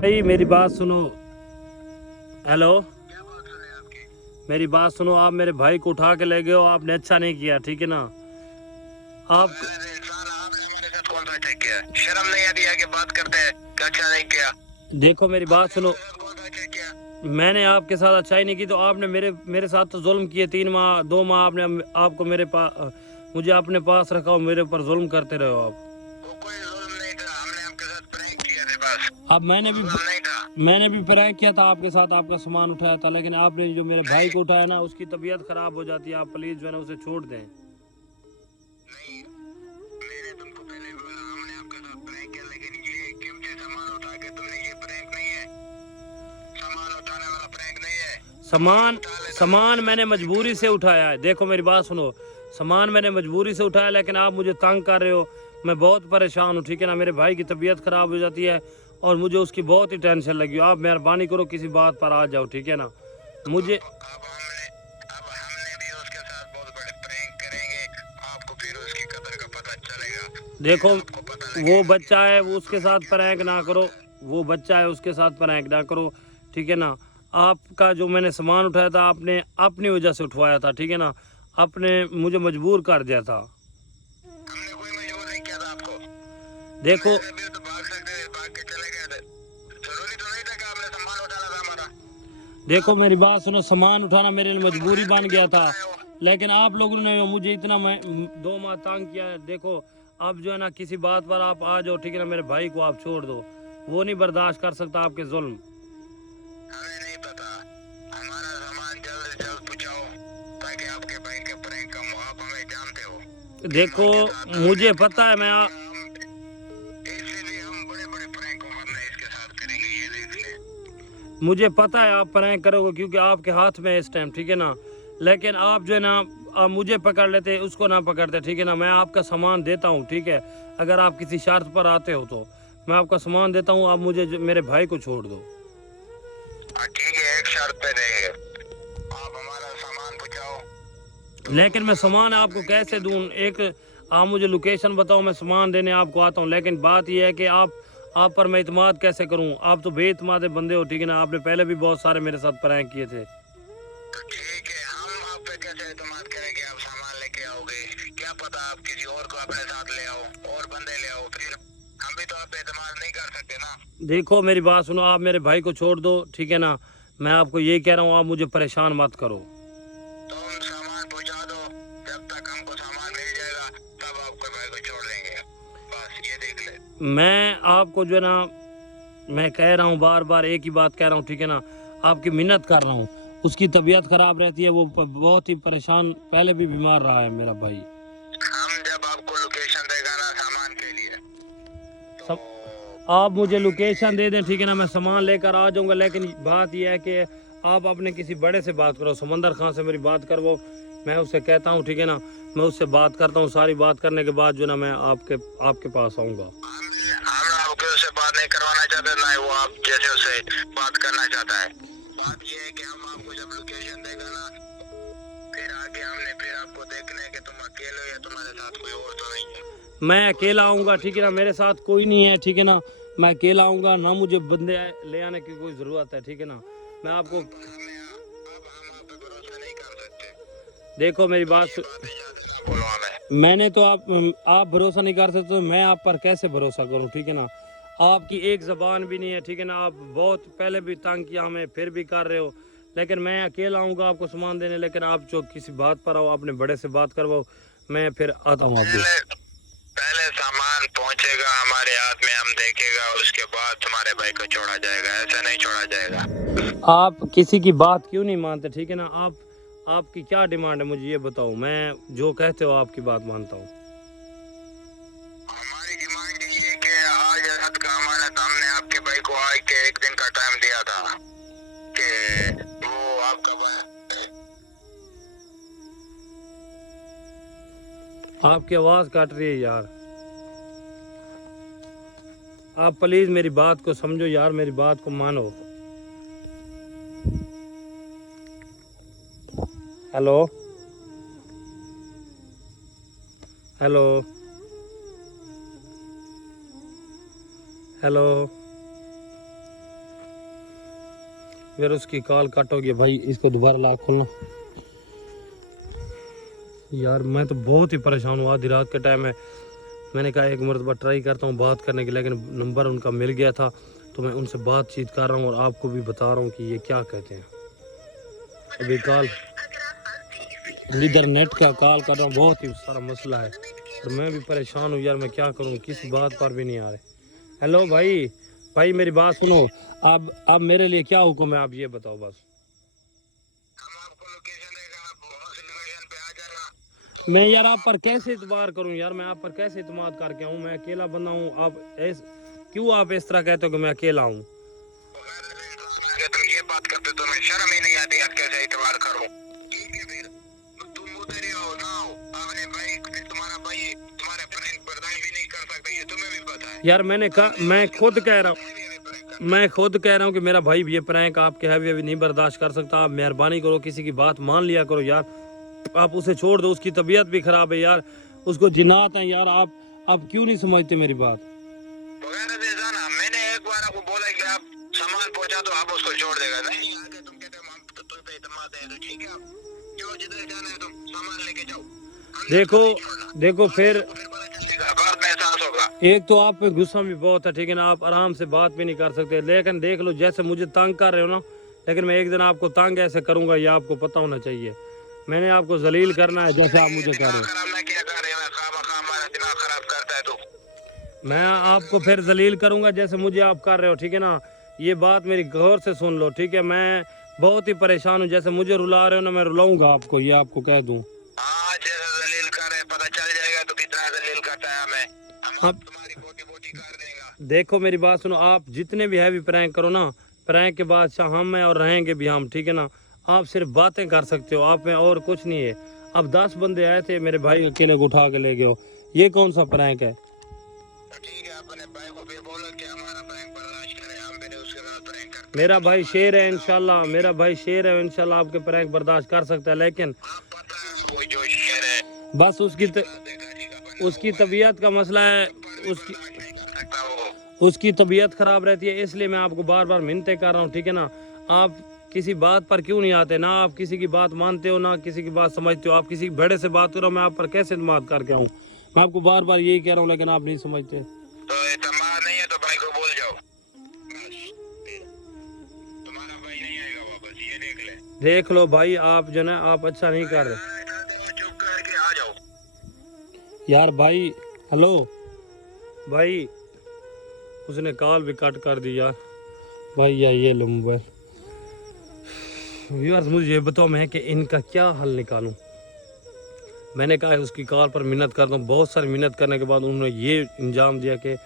भाई मेरी बात सुनो। हेलो, मेरी बात सुनो। आप मेरे भाई को उठा के ले गए हो, आपने अच्छा नहीं किया, ठीक है ना। आप कौन सा चेक किया? शर्म नहीं आती है कि बात करते हैं कि अच्छा नहीं किया? देखो मेरी बात सुनो, कौन सा चेक किया? मैंने आपके साथ अच्छाई नहीं की तो आपने मेरे साथ तो जुल्म किए। 3 माह 2 माह आपने आपको मेरे पास मुझे अपने पास रखा और मेरे ऊपर जुल्म करते रहे हो आप। वो कोई जुल्म नहीं था, हमने आपके साथ प्रैंक किया थे बस। अब मैंने भी जुल्म नहीं था। प्रैंक किया था आपके साथ, आपका सामान उठाया था, लेकिन आपने जो मेरे भाई को उठाया ना, उसकी तबीयत खराब हो जाती है। आप प्लीज जो है ना उसे छोड़ दें। नहीं, मैंने तुमको पहले बोला हमने आपके साथ प्रैंक किया, लेकिन ये कीमती सामान उठा के तुमने, ये प्रैंक नहीं है। सामान उठाने वाला प्रैंक नहीं है। सामान मैंने मजबूरी से उठाया है। देखो मेरी बात सुनो, सामान मैंने मजबूरी से उठाया, लेकिन आप मुझे तंग कर रहे हो। मैं बहुत परेशान हूँ, ठीक है ना। मेरे भाई की तबीयत खराब हो जाती है और मुझे उसकी बहुत ही टेंशन लगी। आप मेहरबानी करो, किसी बात पर आ जाओ, ठीक है ना। मुझे अब हमने भी उसके साथ बहुत बड़े प्रैंक करेंगे, आपको फिर उसकी कदर का पता चलेगा। देखो, आपको पता वो बच्चा है, वो उसके साथ प्रैंक ना करो। वो बच्चा है, उसके साथ प्रैंक ना करो, ठीक है ना। आपका जो मैंने सामान उठाया था, आपने अपनी वजह से उठवाया था, ठीक है ना। आपने मुझे मजबूर कर दिया था। हमने कोई मजबूर नहीं किया था आपको। देखो भी तो भाग सकते थे, भाग के चले गए थे। जरूरी तो नहीं था कि आपने सामान उठाना था हमारा। देखो मेरी बात सुनो, सामान उठाना मेरे लिए मजबूरी बन गया था, उठाए हो। लेकिन आप लोगों ने मुझे इतना 2 माह तंग किया है। देखो अब जो है ना, किसी बात पर आप आ जाओ, ठीक है ना। मेरे भाई को आप छोड़ दो, वो नहीं बर्दाश्त कर सकता आपके जुल्म। हमें नहीं पता, हमारा सामान जल्द से जल्द पहुंचाओ ताकि आपके भाई के प्रैंक कम हो। आप हमें जानते हो। देखो मुझे पता है, इसीलिए हम बड़े बड़े प्रैंक वरना इसके साथ करेंगे, ये देख ले। मुझे पता है आप प्रैंक करोगे, क्योंकि आपके हाथ में है इस टाइम, ठीक है ना। लेकिन आप जो है ना, आप मुझे पकड़ लेते, उसको ना पकड़ते, ठीक है ना। मैं आपका सामान देता हूँ, ठीक है। अगर आप किसी शर्त पर आते हो तो मैं आपका सामान देता हूँ। आप मुझे मेरे भाई को छोड़ दो। ठीक है, एक शर्त पे देंगे, आप हमारा सामान पहुंचाओ। लेकिन मैं सामान आपको कैसे दूं? एक आप मुझे लोकेशन बताओ, मैं सामान देने आपको आता हूँ। लेकिन बात यह है कि आप पर मैं इत्मीनान कैसे करूँ? आप तो बेइत्मीनान बंदे हो, ठीक है ना। आपने पहले भी बहुत सारे मेरे साथ प्रैंक किए थे। तो ठीक है, हम आप पे कैसे इत्मीनान करेंगे? आप सामान लेके आओगे, क्या पता आप किसी और को अपने साथ ले आओ, और बंदे ले आओ, फिर हम भी तो आप पे इत्मीनान नहीं कर सकते ना। देखो मेरी बात सुनो, आप मेरे भाई को छोड़ दो, ठीक है ना। मैं आपको यही कह रहा हूँ, आप मुझे परेशान मत करो। तुम सामान पहुंचा दो, जब तक हमको सामान मिल जाएगा तब आपके भाई को छोड़ देंगे, बस ये देख ले। मैं आपको जो है ना, मैं कह रहा हूँ, बार बार एक ही बात कह रहा हूँ, ठीक है ना। आपकी मिन्नत कर रहा हूँ। उसकी तबीयत खराब रहती है, वो बहुत ही परेशान, पहले भी बीमार रहा है मेरा भाई। हम जब आपको लोकेशन देगा ना सामान के लिए, तो आप मुझे लोकेशन दे दें, ठीक है ना। मैं सामान लेकर आ जाऊंगा। लेकिन बात यह है कि आप अपने किसी बड़े से बात करो, समंदर खान से मेरी बात करवाओ। मैं उससे कहता हूँ, ठीक है ना। मैं उससे बात करता हूँ, सारी बात करने के बाद जो ना मैं आपके पास आऊँगा। हम आपके उससे बात नहीं करवाना चाहते, ना ही वो आप जैसे उससे बात करना चाहता है। बात ये है कि हम आपको जब लोकेशन देगा ना, फिर आगे हमने फिर आपको देखना है कि तुम अकेले हो या तुम्हारे साथ कोई और तो नहीं है। मैं अकेला आऊँगा, ठीक है ना। मेरे साथ कोई नहीं है, ठीक है ना। मैं अकेला आऊँगा ना, मुझे बंदे ले आने की कोई ज़रूरत है, ठीक है ना। मैं आपको अब हम आप पे भरोसा नहीं कर सकते। देखो मेरी बात बोलो हमें। मैंने तो आप भरोसा नहीं कर सकते तो मैं आप पर कैसे भरोसा करूं, ठीक है ना। आपकी एक ज़बान भी नहीं है, ठीक है ना। आप बहुत पहले भी तंग किया हमें, फिर भी कर रहे हो। लेकिन मैं अकेला आऊँगा आपको सामान देने, लेकिन आप जो किसी बात पर आओ, अपने बड़े से बात करवाओ, मैं फिर आता हूँ आपको। पहले सामान पहुंचेगा हमारे हाथ में, हम देखेगा, उसके बाद तुम्हारे भाई को छोड़ा जाएगा, ऐसा नहीं छोड़ा जाएगा। आप किसी की बात क्यों नहीं मानते, ठीक है ना। आपकी क्या डिमांड है, मुझे ये बताओ। मैं जो कहते हो आपकी बात मानता हूँ। हमारी डिमांड ये है कि आज रात का अमानत हमने आपके भाई को आज के एक दिन का टाइम दिया था कि वो आपका आपकी आवाज़ कट रही है यार। आप प्लीज़ मेरी बात को समझो यार, मेरी बात को मानो। हेलो हेलो हेलो फिर उसकी कॉल कट हो गई भाई, इसको दोबारा लॉक खोलना। यार मैं तो बहुत ही परेशान हूँ, आधी रात के टाइम है। मैंने कहा एक मरतबा ट्राई करता हूँ बात करने की, लेकिन नंबर उनका मिल गया था तो मैं उनसे बातचीत कर रहा हूँ और आपको भी बता रहा हूँ कि ये क्या कहते हैं। अभी कॉल इधर नेट का कॉल कर रहा हूँ, बहुत ही सारा मसला है और मैं भी परेशान हूँ यार, मैं क्या करूँ, किसी बात पर भी नहीं आ रहे। हेलो भाई, भाई मेरी बात सुनो, आप मेरे लिए क्या हुक्म है, आप ये बताओ बस। हम आपको लोकेशन देगा, आप उस लोकेशन पे आ जाना। मैं यार आप पर कैसे इतबार करूं यार, मैं आप पर कैसे इतमाद करके आऊं, मैं अकेला बंदा हूं। क्यों आप इस तरह कहते हो कि मैं अकेला हूं? अगर तुम ये बात करते तो मैं शर्म ही नहीं आती, आप कैसे इतवार करूं? ठीक है फिर तुम उधर ही हो ना हो, अपने भाई तुम्हारा भाई तुम्हारे प्रैंक बर्दाश्त भी नहीं कर सकते, ये तुम्हें भी पता है। यार मैंने कहा, मैं खुद कह रहा हूँ कि मेरा भाई ये प्रैंक आपके हैवी नहीं बर्दाश्त कर सकता। आप मेहरबानी करो, किसी की बात मान लिया करो यार, आप उसे छोड़ दो, उसकी तबीयत भी खराब है यार, उसको जिन्नात है यार। आप क्यों नहीं समझते मेरी बात? मैंने एक बार आपको बोला कि आप सामान पहुंचा तो आप उसको छोड़ देगा, नहीं आगे तुम कहते हम तो तुम पे इत्मीनान है, तो ठीक है आप जाओ, जिधर जाना है तुम सामान लेके जाओ। देखो फिर पता चलेगा, बाद में एहसास होगा। एक तो आप पे गुस्सा भी बहुत है, ठीक है ना, आप आराम से बात भी नहीं कर सकते। लेकिन देख लो, जैसे मुझे तंग कर रहे हो ना, लेकिन मैं एक दिन आपको तंग ऐसे करूंगा, ये आपको पता होना चाहिए। मैंने आपको जलील करना है जैसे आप मुझे कर रहे हो। दिमाग खराब करता है तो मैं आपको फिर जलील करूंगा जैसे मुझे आप कर रहे हो, ठीक है ना। ये बात मेरी गौर से सुन लो, ठीक है। मैं बहुत ही परेशान हूँ, जैसे मुझे रुला रहे हो ना, मैं रुलाऊंगा आपको, ये आपको कह दूं। हाँ, जैसे जलील कर रहे पता चल जाएगा तो कितना जलील करता है हमें, हम तुम्हारी बोटी बोटी कर देगा। देखो मेरी बात सुनो, आप जितने भी हैवी प्रैंक करो ना, प्रैंक के बाद हम हैं और रहेंगे भी हम, ठीक है ना। आप सिर्फ बातें कर सकते हो, आप में और कुछ नहीं है। अब 10 बंदे आए थे, मेरे भाई अकेले को उठा के ले गए हो, ये कौन सा प्रैंक है? तो ठीक है, अपने भाई को फिर बोलो कि हमारा प्रैंक बर्दाश्त करे, हम फिर उसके साथ प्रैंक करते। मेरा भाई शेर है इंशाल्लाह, मेरा भाई शेर है इंशाल्लाह, आपके प्रैंक बर्दाश्त कर सकता है, लेकिन आप पता है वो जो शेर है बस उसकी तबीयत का मसला है, उसकी तबीयत खराब रहती है, इसलिए मैं आपको बार बार मिन्नतें कर रहा हूँ, ठीक है ना। आप किसी बात पर क्यों नहीं आते, ना आप किसी की बात मानते हो, ना किसी की बात समझते हो। आप किसी बड़े से बात करो, मैं आप पर कैसे इत्मीनान करके आऊँ? मैं आपको बार बार यही कह रहा हूँ, लेकिन आप नहीं समझते। तो इत्मीनान नहीं है तो भाई को बोल जाओ, तुम्हारा भाई नहीं आएगा वापस, ये देख ले। देख लो भाई, आप जो ना, आप अच्छा नहीं कर रहे चुप करके आ जाओ यार। भाई हेलो भाई, उसने कॉल भी कट कर दी यार। भाई यार ये लो मोबाइल। व्यूअर्स मुझे ये बताओ मैं कि इनका क्या हल निकालूं। मैंने कहा है उसकी कॉल पर मिन्नत करता हूँ, बहुत सारी मिन्नत करने के बाद उन्होंने ये इंजाम दिया कि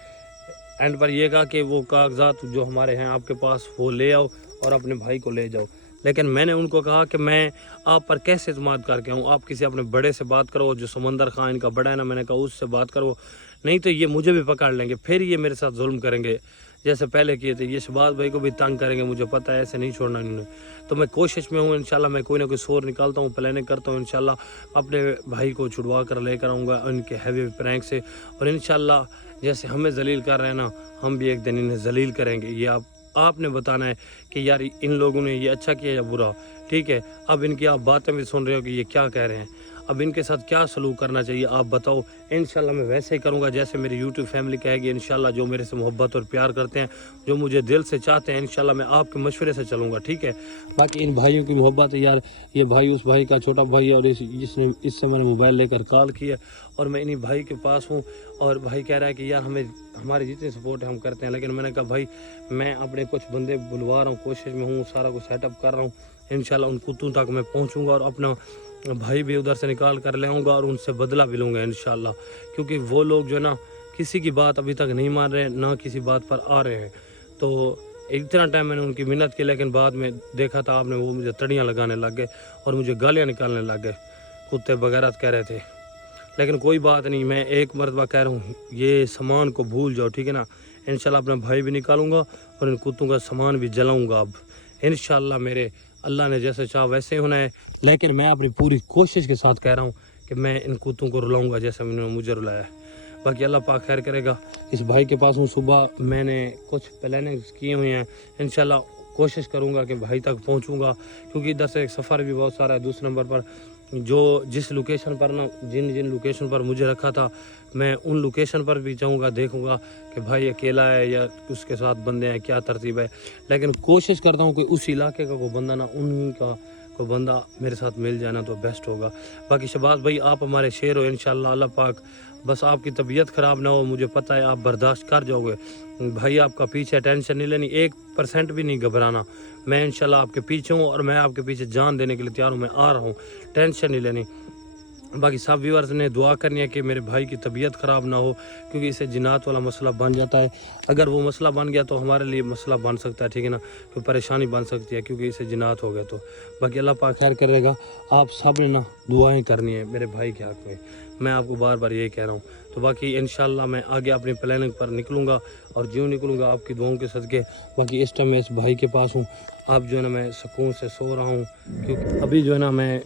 एंड पर ये कहा कि वो कागजात जो हमारे हैं आपके पास वो ले आओ और अपने भाई को ले जाओ। लेकिन मैंने उनको कहा कि मैं आप पर कैसे इत्मीनान करके आऊँ, आप किसी अपने बड़े से बात करो, जो समंदर खां इनका बड़ा है ना, मैंने कहा उससे बात करो, नहीं तो ये मुझे भी पकड़ लेंगे, फिर ये मेरे साथ जुल्म करेंगे जैसे पहले किए थे। ये शहबाज भाई को भी तंग करेंगे, मुझे पता है, ऐसे नहीं छोड़ना इन्होंने। तो मैं कोशिश में हूँ, इंशाल्लाह मैं कोई ना कोई शोर निकालता हूँ, प्लानिंग करता हूँ, इंशाल्लाह अपने भाई को छुड़वा कर लेकर आऊँगा उनके हैवी प्रैंक से, और इंशाल्लाह जैसे हमें जलील कर रहे हैं ना, हम भी एक दिन इन्हें जलील करेंगे। ये आपने बताना है कि यार इन लोगों ने ये अच्छा किया या बुरा, ठीक है। अब इनकी आप बातें भी सुन रहे हो कि ये क्या कह रहे हैं, अब इनके साथ क्या सलूक करना चाहिए आप बताओ। इंशाल्लाह मैं वैसे ही करूँगा जैसे मेरी यूट्यूब फैमिली कहेगी, इंशाल्लाह जो मेरे से मोहब्बत और प्यार करते हैं, जो मुझे दिल से चाहते हैं, इंशाल्लाह मैं आपके मशवरे से चलूँगा, ठीक है। बाकी इन भाइयों की मोहब्बत है यार, ये भाई उस भाई का छोटा भाई है, और इससे मैंने मोबाइल लेकर कॉल किया और मैं इन्हीं भाई के पास हूँ, और भाई कह रहा है कि यार हमें हमारी जितनी सपोर्ट है हम करते हैं। लेकिन मैंने कहा भाई मैं अपने कुछ बंदे बुलवा रहा हूँ, कोशिश में हूँ, सारा कुछ सेटअप कर रहा हूँ, इंशाल्लाह उन कुत्तों तक मैं पहुँचूँगा और अपना भाई भी उधर से निकाल कर ले आऊँगा और उनसे बदला भी लूँगा इंशाल्लाह। क्योंकि वो लोग जो है ना, किसी की बात अभी तक नहीं मान रहे, ना किसी बात पर आ रहे हैं। तो इतना टाइम मैंने उनकी मिन्नत की, लेकिन बाद में देखा था आपने, वो मुझे तड़ियाँ लगाने लग गए और मुझे गालियाँ निकालने लग गए, कुत्ते वगैरह कह रहे थे। लेकिन कोई बात नहीं, मैं एक मरतबा कह रहा हूँ, ये सामान को भूल जाओ, ठीक है ना। इंशाल्लाह अपना भाई भी निकालूंगा और इन कुत्तों का सामान भी जलाऊंगा। अब इंशाल्लाह मेरे अल्लाह ने जैसे चाहा वैसे ही होना है, लेकिन मैं अपनी पूरी कोशिश के साथ कह रहा हूँ कि मैं इन कुत्तों को रुलाऊंगा जैसे उन्होंने मुझे रुलाया है। बाकी अल्लाह पाक खैर करेगा। इस भाई के पास हूँ, सुबह मैंने कुछ प्लानिंग किए हुए हैं, इंशाल्लाह कोशिश करूँगा कि भाई तक पहुँचूँगा, क्योंकि इधर से सफ़र भी बहुत सारा है। दूसरे नंबर पर जिस लोकेशन पर ना जिन लोकेशन पर मुझे रखा था, मैं उन लोकेशन पर भी जाऊँगा, देखूँगा कि भाई अकेला है या उसके साथ बंदे हैं, क्या तरतीब है। लेकिन कोशिश करता हूँ कि उस इलाके का कोई बंदा ना, उन्हीं का कोई बंदा मेरे साथ मिल जाना तो बेस्ट होगा। बाकी शहबाज भाई आप हमारे शेर हो इंशाल्लाह, अल्लाह पाक बस आपकी तबीयत ख़राब ना हो, मुझे पता है आप बर्दाश्त कर जाओगे भाई। आपका पीछे टेंशन नहीं लेनी, 1% भी नहीं घबराना। मैं इंशाल्लाह आपके पीछे हूँ और मैं आपके पीछे जान देने के लिए तैयार हूँ, मैं आ रहा हूँ, टेंशन नहीं लेनी। बाकी सब व्यूअर्स ने दुआ करनी है कि मेरे भाई की तबीयत ख़राब ना हो, क्योंकि इससे जिन्नात वाला मसला बन जाता है। अगर वो मसला बन गया तो हमारे लिए मसला बन सकता है, ठीक है ना, कोई परेशानी बन सकती है, क्योंकि इससे जिन्नात हो गया तो। बाकी अल्लाह पाक खैर करेगा। आप सब ने ना दुआएं करनी है मेरे भाई के हक़ में, मैं आपको बार बार यही कह रहा हूँ। तो बाकी इंशाल्लाह मैं आगे अपनी प्लानिंग पर निकलूँगा और ज्यों निकलूँगा आपकी दुआओं के सदके। बाकी इस टाइम मैं इस भाई के पास हूँ, अब जो है ना मैं सुकून से सो रहा हूँ, क्योंकि अभी जो है ना मैं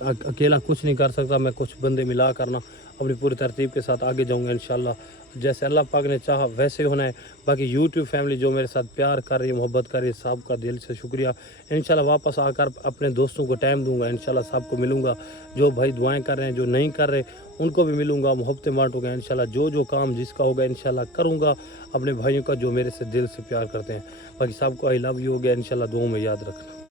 अकेला कुछ नहीं कर सकता। मैं कुछ बंदे मिला करना अपनी पूरी तरतीब के साथ आगे जाऊंगा इंशाल्लाह, जैसे अल्लाह पाक ने चाहा वैसे होना है। बाकी यूट्यूब फैमिली जो मेरे साथ प्यार कर रही है, मोहब्बत कर रही है, सबका दिल से शुक्रिया। इंशाल्लाह वापस आकर अपने दोस्तों को टाइम दूंगा, इंशाल्लाह सबको मिलूंगा। जो भाई दुआएं कर रहे हैं, जो नहीं कर रहे उनको भी मिलूंगा, मोहब्बतें बांटूंगा इंशाल्लाह। जो काम जिसका होगा इंशाल्लाह करूँगा अपने भाइयों का, जो मेरे से दिल से प्यार करते हैं। बाकी सबको आई लव यू हो गया इंशाल्लाह, दुआओं में याद रखना।